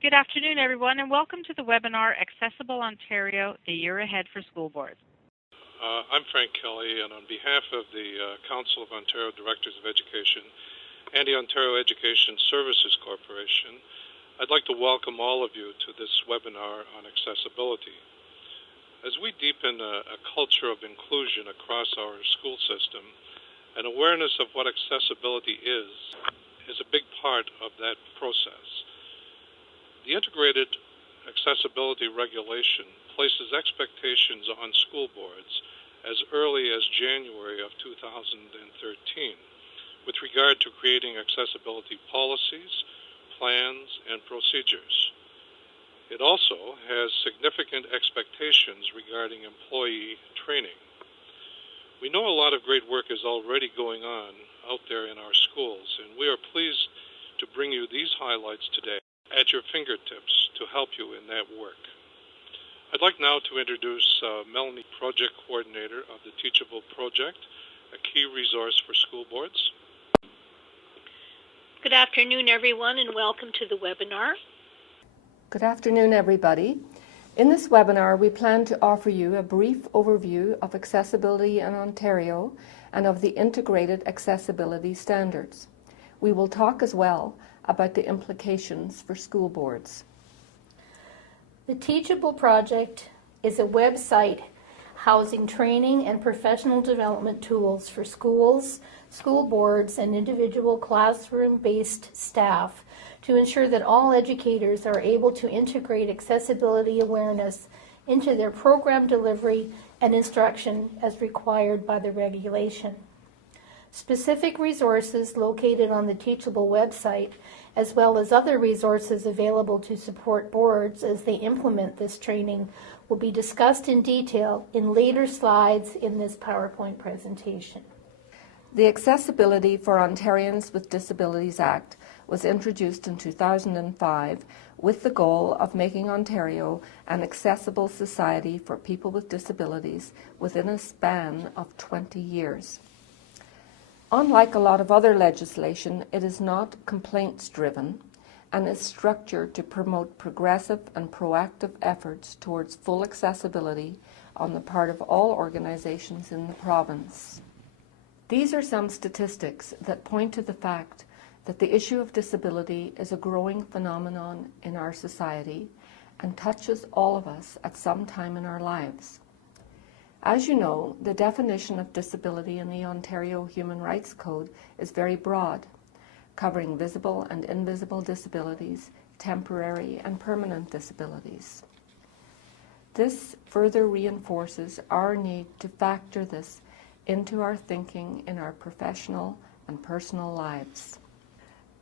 Good afternoon, everyone, and welcome to the webinar, Accessible Ontario, the Year Ahead for School Boards. I'm Frank Kelly, and on behalf of the Council of Ontario Directors of Education and the Ontario Education Services Corporation, I'd like to welcome all of you to this webinar on accessibility. As we deepen a culture of inclusion across our school system, an awareness of what accessibility is a big part of that process. The integrated accessibility regulation places expectations on school boards as early as January of 2013 with regard to creating accessibility policies, plans, and procedures. It also has significant expectations regarding employee training. We know a lot of great work is already going on out there in our schools, and we are pleased to bring you these highlights today at your fingertips to help you in that work. I'd like now to introduce Melanie, Project Coordinator of the Teachable Project, a key resource for school boards. Good afternoon, everyone, and welcome to the webinar. Good afternoon, everybody. In this webinar, we plan to offer you a brief overview of accessibility in Ontario and of the integrated accessibility standards. We will talk as well about the implications for school boards. The Teachable Project is a website housing training and professional development tools for schools, school boards, and individual classroom-based staff to ensure that all educators are able to integrate accessibility awareness into their program delivery and instruction as required by the regulation. Specific resources located on the Teachable website, as well as other resources available to support boards as they implement this training, will be discussed in detail in later slides in this PowerPoint presentation. The Accessibility for Ontarians with Disabilities Act was introduced in 2005 with the goal of making Ontario an accessible society for people with disabilities within a span of 20 years. Unlike a lot of other legislation, it is not complaints-driven and is structured to promote progressive and proactive efforts towards full accessibility on the part of all organizations in the province. These are some statistics that point to the fact that the issue of disability is a growing phenomenon in our society and touches all of us at some time in our lives. As you know, the definition of disability in the Ontario Human Rights Code is very broad, covering visible and invisible disabilities, temporary and permanent disabilities. This further reinforces our need to factor this into our thinking in our professional and personal lives.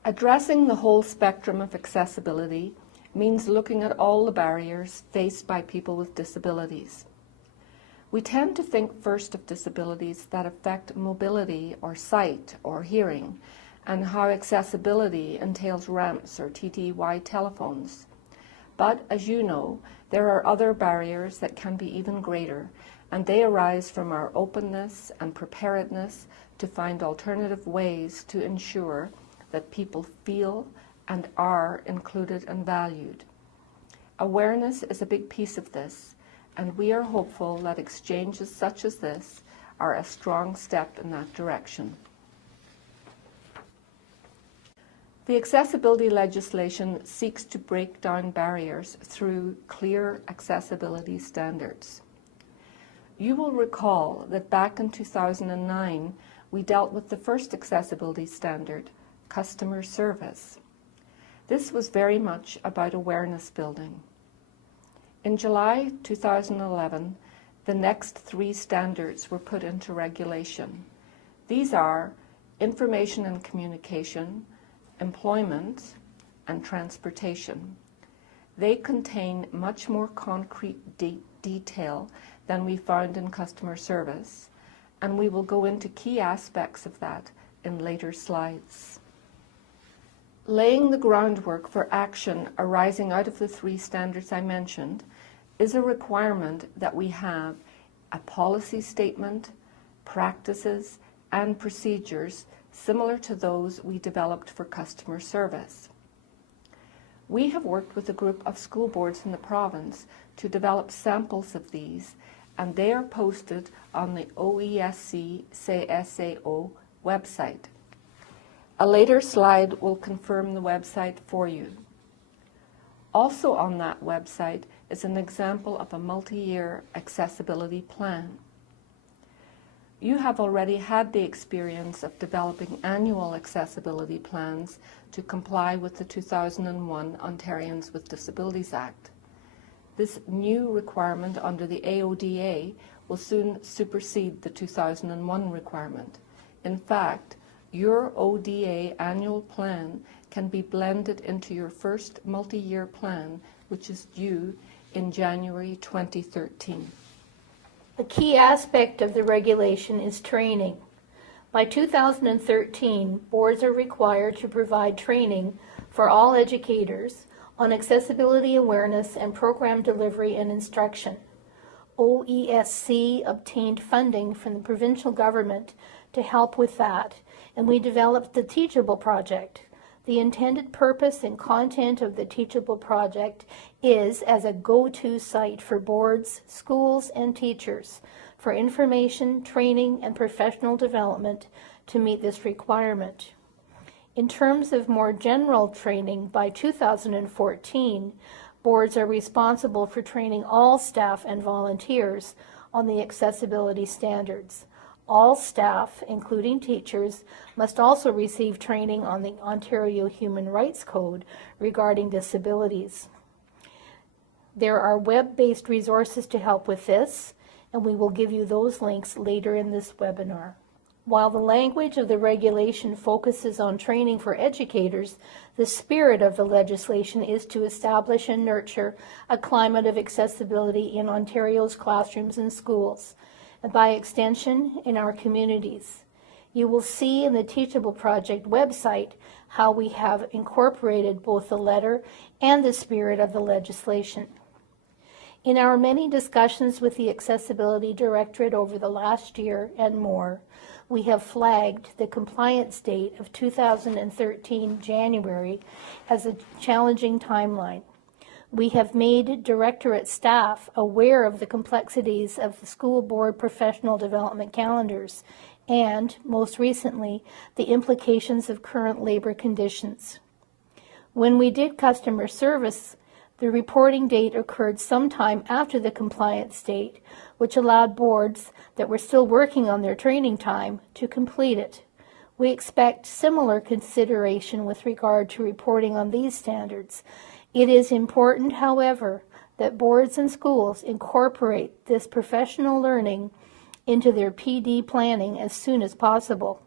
Addressing the whole spectrum of accessibility means looking at all the barriers faced by people with disabilities. We tend to think first of disabilities that affect mobility or sight or hearing, and how accessibility entails ramps or TTY telephones. But as you know, there are other barriers that can be even greater, and they arise from our openness and preparedness to find alternative ways to ensure that people feel and are included and valued. Awareness is a big piece of this, and we are hopeful that exchanges such as this are a strong step in that direction. The accessibility legislation seeks to break down barriers through clear accessibility standards. You will recall that back in 2009, we dealt with the first accessibility standard, customer service. This was very much about awareness building. In July 2011, the next three standards were put into regulation. These are information and communication, employment, and transportation. They contain much more concrete detail than we found in customer service, and we will go into key aspects of that in later slides. Laying the groundwork for action arising out of the three standards I mentioned is a requirement that we have a policy statement, practices, and procedures similar to those we developed for customer service. We have worked with a group of school boards in the province to develop samples of these, and they are posted on the oesc-cseo website. A later slide will confirm the website for you. Also on that website is an example of a multi-year accessibility plan. You have already had the experience of developing annual accessibility plans to comply with the 2001 Ontarians with Disabilities Act. This new requirement under the AODA will soon supersede the 2001 requirement. In fact, your ODA annual plan can be blended into your first multi-year plan, which is due in January 2013. A key aspect of the regulation is training. By 2013, boards are required to provide training for all educators on accessibility awareness and program delivery and instruction. OESC obtained funding from the provincial government to help with that, and we developed the Teachable Project. The intended purpose and content of the Teachable Project is as a go-to site for boards, schools, and teachers for information, training, and professional development to meet this requirement. In terms of more general training, by 2014, boards are responsible for training all staff and volunteers on the accessibility standards. All staff, including teachers, must also receive training on the Ontario Human Rights Code regarding disabilities. There are web-based resources to help with this, and we will give you those links later in this webinar. While the language of the regulation focuses on training for educators, the spirit of the legislation is to establish and nurture a climate of accessibility in Ontario's classrooms and schools, and by extension, in our communities. You will see in the Teachable Project website how we have incorporated both the letter and the spirit of the legislation. In our many discussions with the Accessibility Directorate over the last year and more, we have flagged the compliance date of 2013 January as a challenging timeline. We have made Directorate staff aware of the complexities of the school board professional development calendars and, most recently, the implications of current labor conditions. When we did customer service, the reporting date occurred sometime after the compliance date, which allowed boards that were still working on their training time to complete it. We expect similar consideration with regard to reporting on these standards. It is important, however, that boards and schools incorporate this professional learning into their PD planning as soon as possible.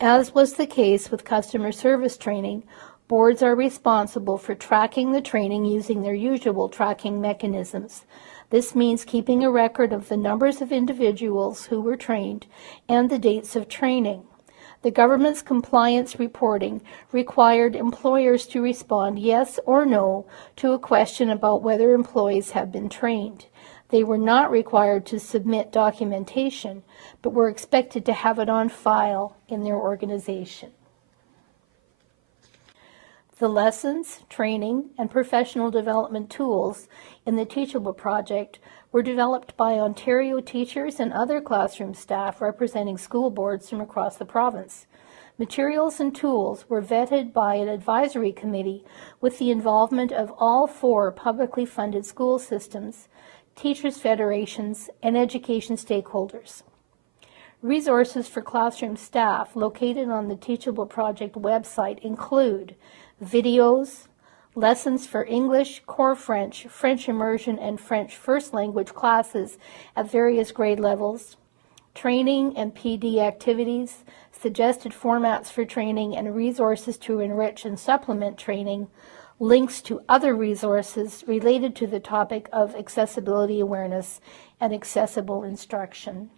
As was the case with customer service training, boards are responsible for tracking the training using their usual tracking mechanisms. This means keeping a record of the numbers of individuals who were trained and the dates of training. The government's compliance reporting required employers to respond yes or no to a question about whether employees have been trained. They were not required to submit documentation, but were expected to have it on file in their organization. The lessons, training, and professional development tools in the Teachable Project were developed by Ontario teachers and other classroom staff representing school boards from across the province. Materials and tools were vetted by an advisory committee with the involvement of all 4 publicly funded school systems, teachers' federations, and education stakeholders. Resources for classroom staff located on the Teachable Project website include videos, lessons for English, Core French, French Immersion, and French First Language classes at various grade levels, training and PD activities, suggested formats for training and resources to enrich and supplement training, links to other resources related to the topic of accessibility awareness and accessible instruction.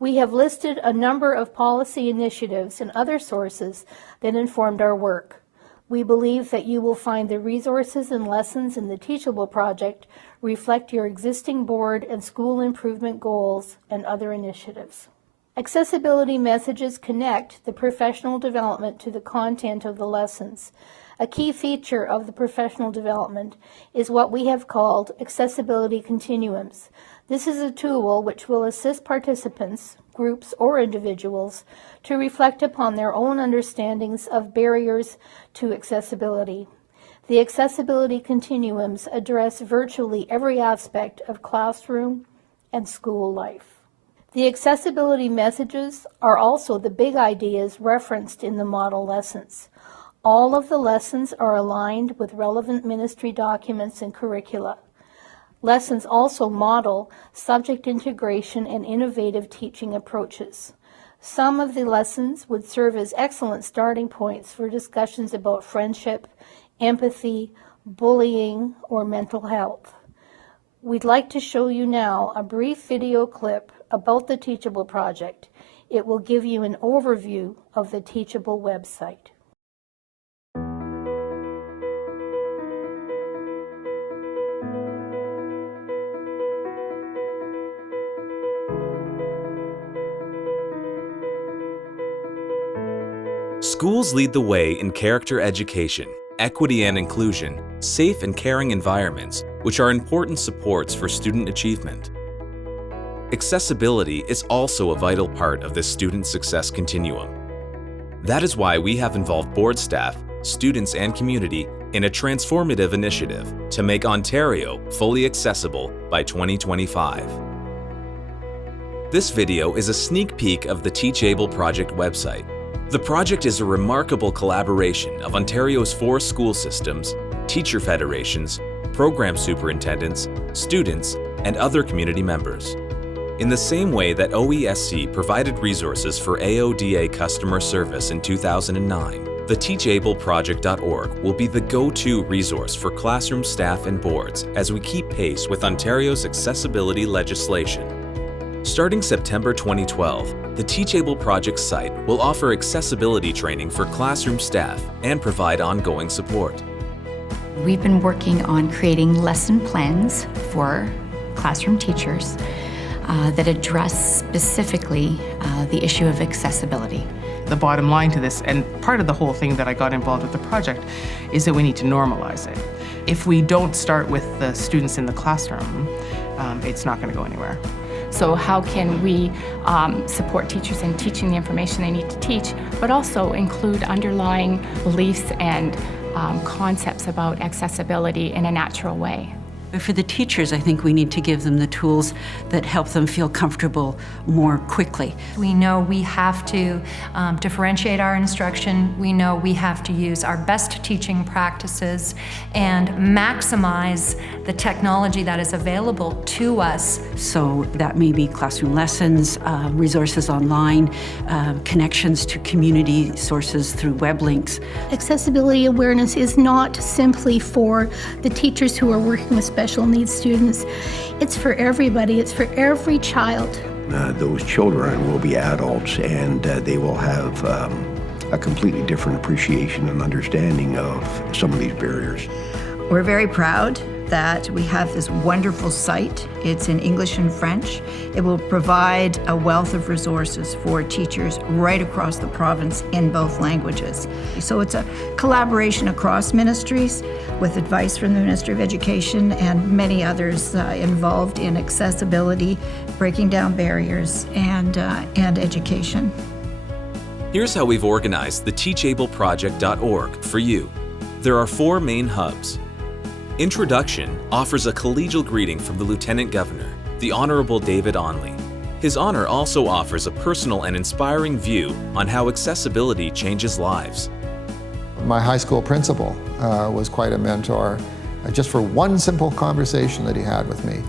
We have listed a number of policy initiatives and other sources that informed our work. We believe that you will find the resources and lessons in the Teachable Project reflect your existing board and school improvement goals and other initiatives. Accessibility messages connect the professional development to the content of the lessons. A key feature of the professional development is what we have called accessibility continuums. This is a tool which will assist participants, groups, or individuals to reflect upon their own understandings of barriers to accessibility. The accessibility continuums address virtually every aspect of classroom and school life. The accessibility messages are also the big ideas referenced in the model lessons. All of the lessons are aligned with relevant ministry documents and curricula. Lessons also model subject integration and innovative teaching approaches. Some of the lessons would serve as excellent starting points for discussions about friendship, empathy, bullying, or mental health. We'd like to show you now a brief video clip about the Teachable Project. It will give you an overview of the Teachable website. Schools lead the way in character education, equity and inclusion, safe and caring environments, which are important supports for student achievement. Accessibility is also a vital part of this student success continuum. That is why we have involved board staff, students, and community in a transformative initiative to make Ontario fully accessible by 2025. This video is a sneak peek of the Teachable Project website. The project is a remarkable collaboration of Ontario's 4 school systems, teacher federations, program superintendents, students, and other community members. In the same way that OESC provided resources for AODA customer service in 2009, the teachableproject.org will be the go-to resource for classroom staff and boards as we keep pace with Ontario's accessibility legislation. Starting September 2012, the Teachable Project site will offer accessibility training for classroom staff and provide ongoing support. We've been working on creating lesson plans for classroom teachers that address specifically the issue of accessibility. The bottom line to this, and part of the whole thing that I got involved with the project, is that we need to normalize it. If we don't start with the students in the classroom, it's not going to go anywhere. So how can we support teachers in teaching the information they need to teach, but also include underlying beliefs and concepts about accessibility in a natural way? But for the teachers, I think we need to give them the tools that help them feel comfortable more quickly. We know we have to differentiate our instruction. We know we have to use our best teaching practices and maximize the technology that is available to us. So that may be classroom lessons, resources online, connections to community sources through web links. Accessibility awareness is not simply for the teachers who are working with special needs students. It's for everybody. It's for every child. Those children will be adults, and they will have a completely different appreciation and understanding of some of these barriers. We're very proud that we have this wonderful site. It's in English and French. It will provide a wealth of resources for teachers right across the province in both languages. So it's a collaboration across ministries with advice from the Ministry of Education and many others involved in accessibility, breaking down barriers, and education. Here's how we've organized the teachableproject.org for you. There are 4 main hubs. Introduction offers a collegial greeting from the Lieutenant Governor, the Honorable David Onley. His honor also offers a personal and inspiring view on how accessibility changes lives. My high school principal was quite a mentor, just for one simple conversation that he had with me.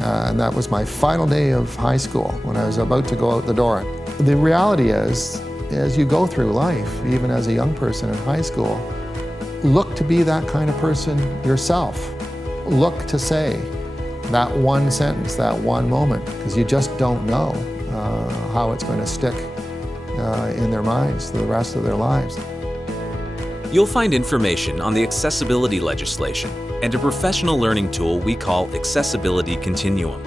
And that was my final day of high school, when I was about to go out the door. The reality is, as you go through life, even as a young person in high school, look to be that kind of person yourself. Look to say that one sentence, that one moment, because you just don't know how it's going to stick in their minds for the rest of their lives. You'll find information on the accessibility legislation and a professional learning tool we call Accessibility Continuum.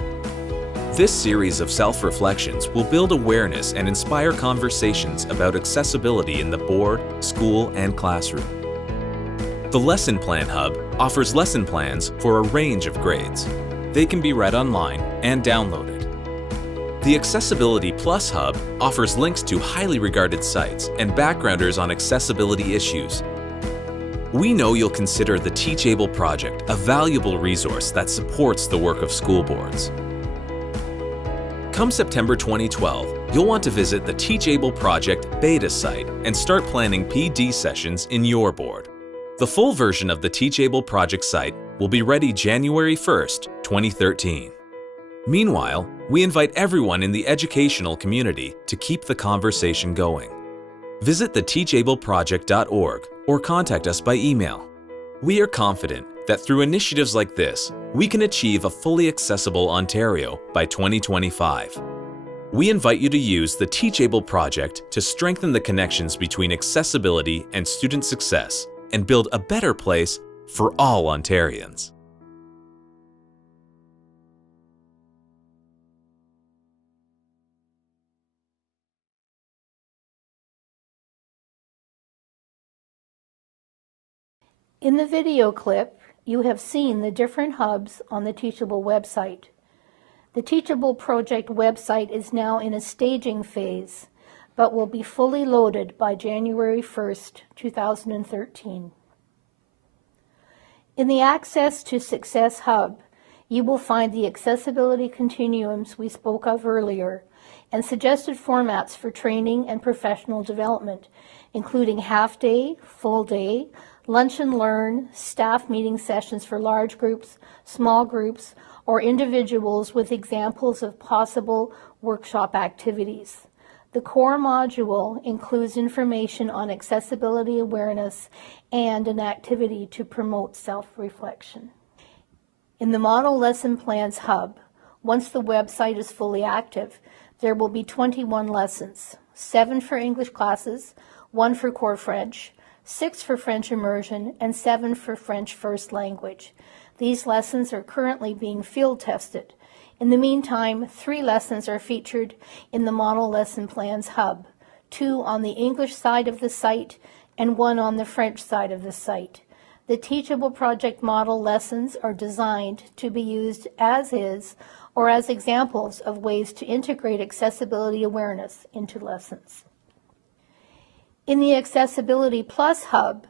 This series of self-reflections will build awareness and inspire conversations about accessibility in the board, school, and classroom. The Lesson Plan Hub offers lesson plans for a range of grades. They can be read online and downloaded. The Accessibility Plus Hub offers links to highly regarded sites and backgrounders on accessibility issues. We know you'll consider the Teachable project a valuable resource that supports the work of school boards. Come September 2012, you'll want to visit the Teachable project beta site and start planning PD sessions in your board. The full version of the Teachable project site will be ready January 1st, 2013. Meanwhile, we invite everyone in the educational community to keep the conversation going. Visit theteachableproject.org or contact us by email. We are confident that through initiatives like this, we can achieve a fully accessible Ontario by 2025. We invite you to use the Teachable project to strengthen the connections between accessibility and student success and build a better place for all Ontarians. In the video clip, you have seen the different hubs on the Teachable website. The Teachable project website is now in a staging phase, but will be fully loaded by January 1st, 2013. In the Access to Success Hub, you will find the accessibility continuums we spoke of earlier and suggested formats for training and professional development, including half-day, full-day, lunch and learn, staff meeting sessions for large groups, small groups, or individuals with examples of possible workshop activities. The core module includes information on accessibility awareness and an activity to promote self-reflection. In the Model Lesson Plans Hub, once the website is fully active, there will be 21 lessons, 7 for English classes, 1 for Core French, 6 for French Immersion, and 7 for French First Language. These lessons are currently being field tested. In the meantime, 3 lessons are featured in the Model Lesson Plans Hub, 2 on the English side of the site and 1 on the French side of the site. The Teachable project model lessons are designed to be used as is or as examples of ways to integrate accessibility awareness into lessons. In the Accessibility Plus Hub,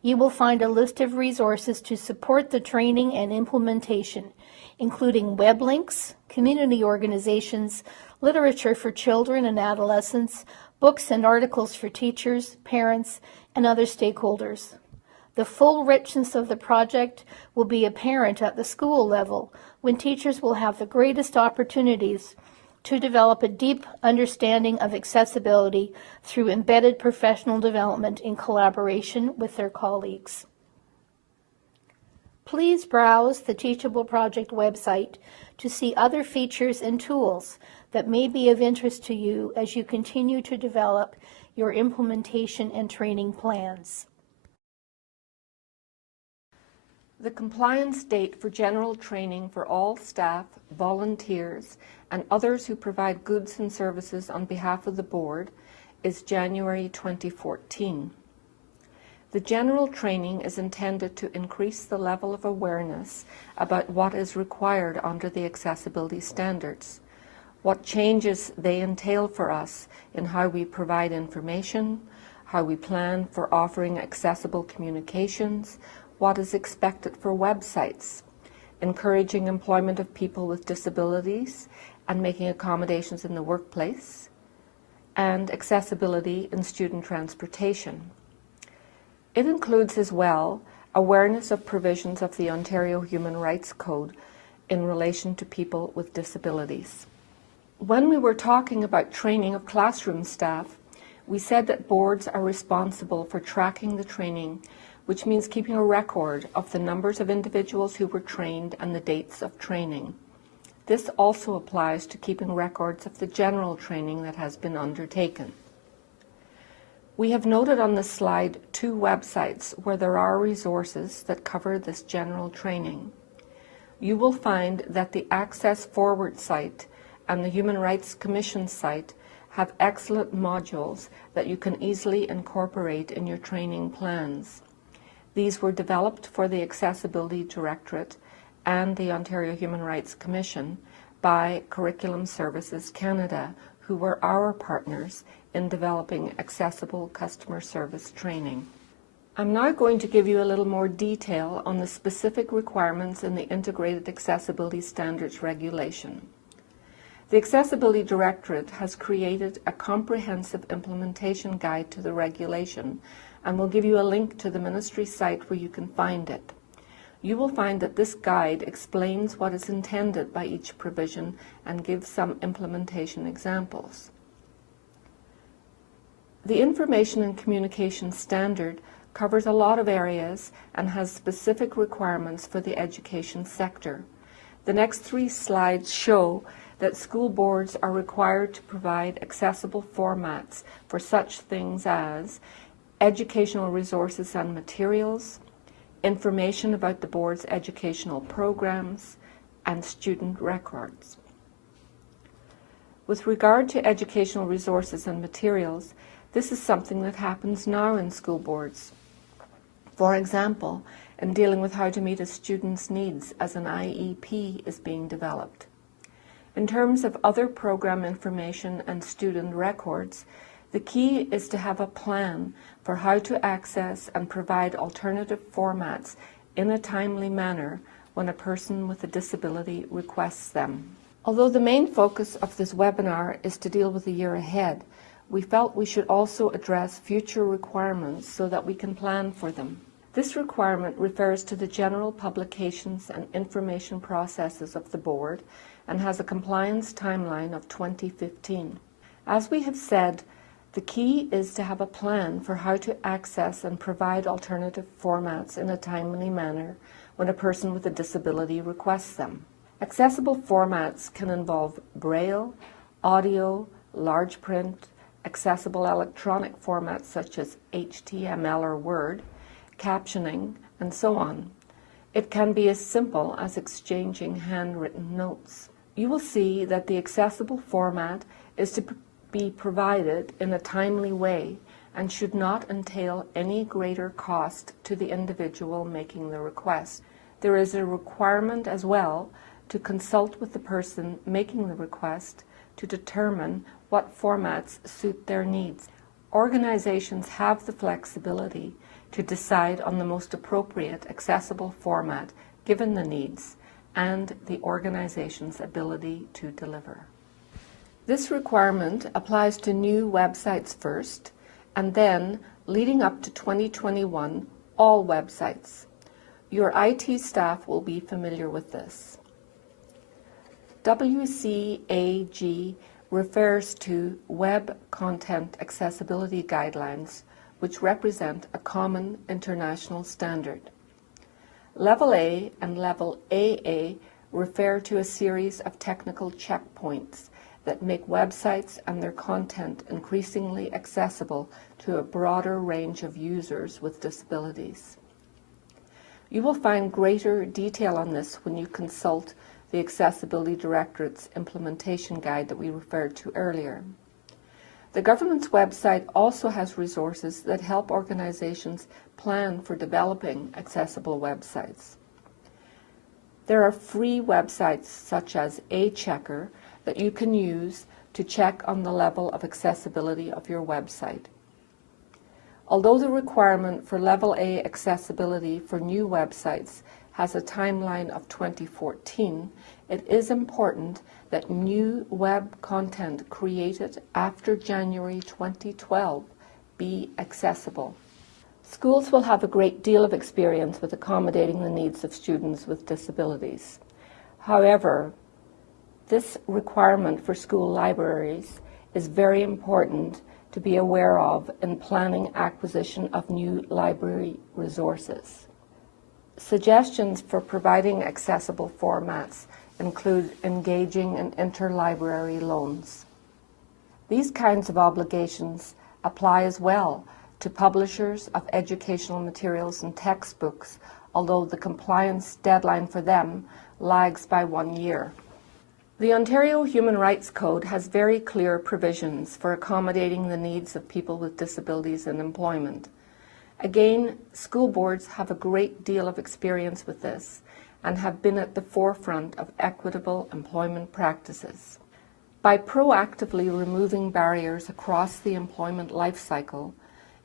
you will find a list of resources to support the training and implementation, including web links, community organizations, literature for children and adolescents, books and articles for teachers, parents, and other stakeholders. The full richness of the project will be apparent at the school level when teachers will have the greatest opportunities to develop a deep understanding of accessibility through embedded professional development in collaboration with their colleagues. Please browse the Teachable project website to see other features and tools that may be of interest to you as you continue to develop your implementation and training plans. The compliance date for general training for all staff, volunteers, and others who provide goods and services on behalf of the board is January 2014. The general training is intended to increase the level of awareness about what is required under the accessibility standards, what changes they entail for us in how we provide information, how we plan for offering accessible communications, what is expected for websites, encouraging employment of people with disabilities and making accommodations in the workplace, and accessibility in student transportation. It includes as well awareness of provisions of the Ontario Human Rights Code in relation to people with disabilities. When we were talking about training of classroom staff, we said that boards are responsible for tracking the training, which means keeping a record of the numbers of individuals who were trained and the dates of training. This also applies to keeping records of the general training that has been undertaken. We have noted on the slide 2 websites where there are resources that cover this general training. You will find that the Access Forward site and the Human Rights Commission site have excellent modules that you can easily incorporate in your training plans. These were developed for the Accessibility Directorate and the Ontario Human Rights Commission by Curriculum Services Canada, who were our partners in developing accessible customer service training. I'm now going to give you a little more detail on the specific requirements in the Integrated Accessibility Standards Regulation. The Accessibility Directorate has created a comprehensive implementation guide to the regulation, and will give you a link to the ministry site where you can find it. You will find that this guide explains what is intended by each provision and gives some implementation examples. The Information and Communication Standard covers a lot of areas and has specific requirements for the education sector. The next 3 slides show that school boards are required to provide accessible formats for such things as educational resources and materials, information about the board's educational programs, and student records. With regard to educational resources and materials, this is something that happens now in school boards. For example, in dealing with how to meet a student's needs as an IEP is being developed. In terms of other program information and student records, the key is to have a plan for how to access and provide alternative formats in a timely manner when a person with a disability requests them. Although the main focus of this webinar is to deal with the year ahead, we felt we should also address future requirements so that we can plan for them. This requirement refers to the general publications and information processes of the board and has a compliance timeline of 2015. As we have said, the key is to have a plan for how to access and provide alternative formats in a timely manner when a person with a disability requests them. Accessible formats can involve Braille, audio, large print, accessible electronic formats such as HTML or Word, captioning, and so on. It can be as simple as exchanging handwritten notes. You will see that the accessible format is to be provided in a timely way and should not entail any greater cost to the individual making the request. There is a requirement as well to consult with the person making the request to determine what formats suit their needs. Organizations have the flexibility to decide on the most appropriate accessible format given the needs and the organization's ability to deliver. This requirement applies to new websites first, and then, leading up to 2021, all websites. Your IT staff will be familiar with this. WCAG refers to Web Content Accessibility Guidelines, which represent a common international standard. Level A and Level AA refer to a series of technical checkpoints that make websites and their content increasingly accessible to a broader range of users with disabilities. You will find greater detail on this when you consult the Accessibility Directorate's implementation guide that we referred to earlier. The government's website also has resources that help organizations plan for developing accessible websites. There are free websites such as A-Checker that you can use to check on the level of accessibility of your website. Although the requirement for Level A accessibility for new websites has a timeline of 2014, it is important that new web content created after January 2012 be accessible. Schools will have a great deal of experience with accommodating the needs of students with disabilities. However, this requirement for school libraries is very important to be aware of in planning acquisition of new library resources. Suggestions for providing accessible formats include engaging in interlibrary loans. These kinds of obligations apply as well to publishers of educational materials and textbooks, although the compliance deadline for them lags by 1 year. The Ontario Human Rights Code has very clear provisions for accommodating the needs of people with disabilities in employment. Again, school boards have a great deal of experience with this and have been at the forefront of equitable employment practices. By proactively removing barriers across the employment life cycle,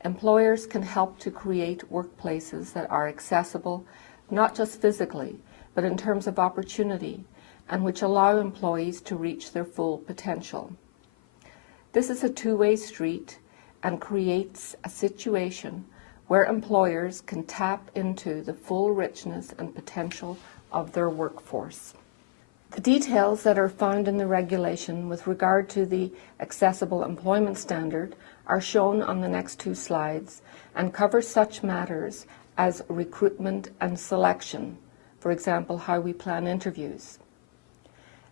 employers can help to create workplaces that are accessible not just physically, but in terms of opportunity, and which allow employees to reach their full potential. This is a two-way street and creates a situation where employers can tap into the full richness and potential of their workforce. The details that are found in the regulation with regard to the Accessible Employment Standard are shown on the next two slides and cover such matters as recruitment and selection, for example, how we plan interviews,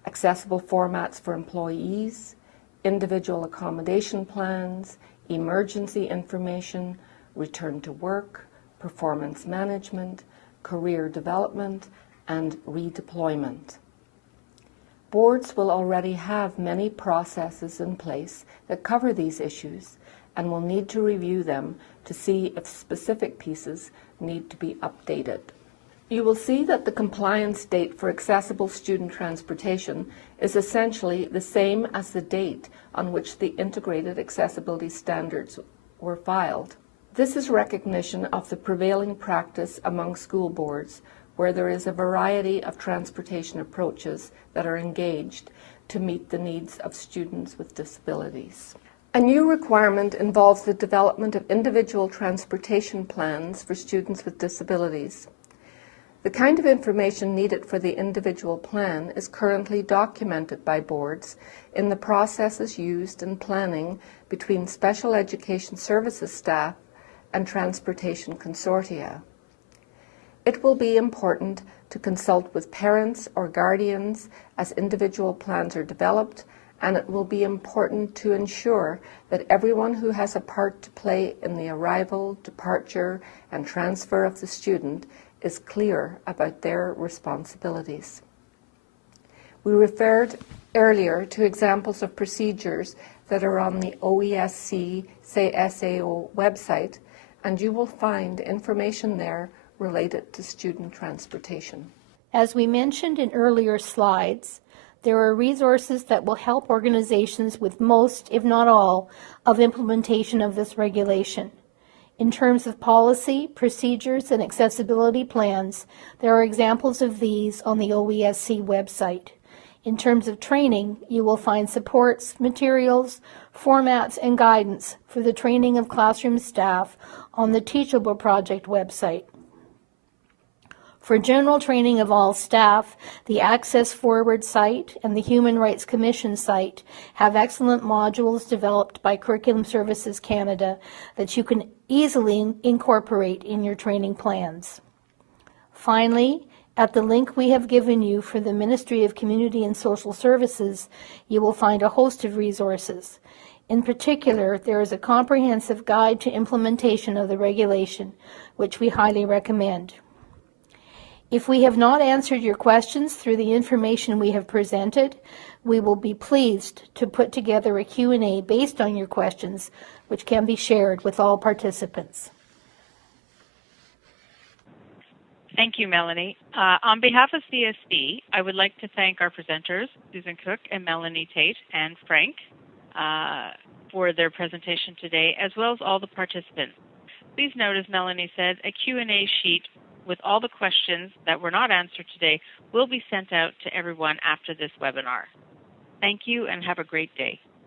accessible formats for employees, individual accommodation plans, emergency information, return to work, performance management, career development, and redeployment. Boards will already have many processes in place that cover these issues and will need to review them to see if specific pieces need to be updated. You will see that the compliance date for accessible student transportation is essentially the same as the date on which the integrated accessibility standards were filed. This is recognition of the prevailing practice among school boards where there is a variety of transportation approaches that are engaged to meet the needs of students with disabilities. A new requirement involves the development of individual transportation plans for students with disabilities. The kind of information needed for the individual plan is currently documented by boards in the processes used in planning between special education services staff and transportation consortia. It will be important to consult with parents or guardians as individual plans are developed, and it will be important to ensure that everyone who has a part to play in the arrival, departure, and transfer of the student is clear about their responsibilities. We referred earlier to examples of procedures that are on the oesc-cseo website, and you will find information there related to student transportation. As we mentioned in earlier slides, there are resources that will help organizations with most, if not all, of implementation of this regulation. In terms of policy, procedures, and accessibility plans, there are examples of these on the OESC website. In terms of training, you will find supports, materials, formats, and guidance for the training of classroom staff on the Teachable Project website. For general training of all staff, the Access Forward site and the Human Rights Commission site have excellent modules developed by Curriculum Services Canada that you can easily incorporate in your training plans. Finally, at the link we have given you for the Ministry of Community and Social Services, you will find a host of resources. In particular, there is a comprehensive guide to implementation of the regulation, which we highly recommend. If we have not answered your questions through the information we have presented, we will be pleased to put together a Q&A based on your questions, which can be shared with all participants. Thank you, Melanie. On behalf of CSB, I would like to thank our presenters, Susan Cook and Melanie Tate, and Frank, for their presentation today, as well as all the participants. Please note, as Melanie said, a Q&A sheet with all the questions that were not answered today will be sent out to everyone after this webinar. Thank you and have a great day.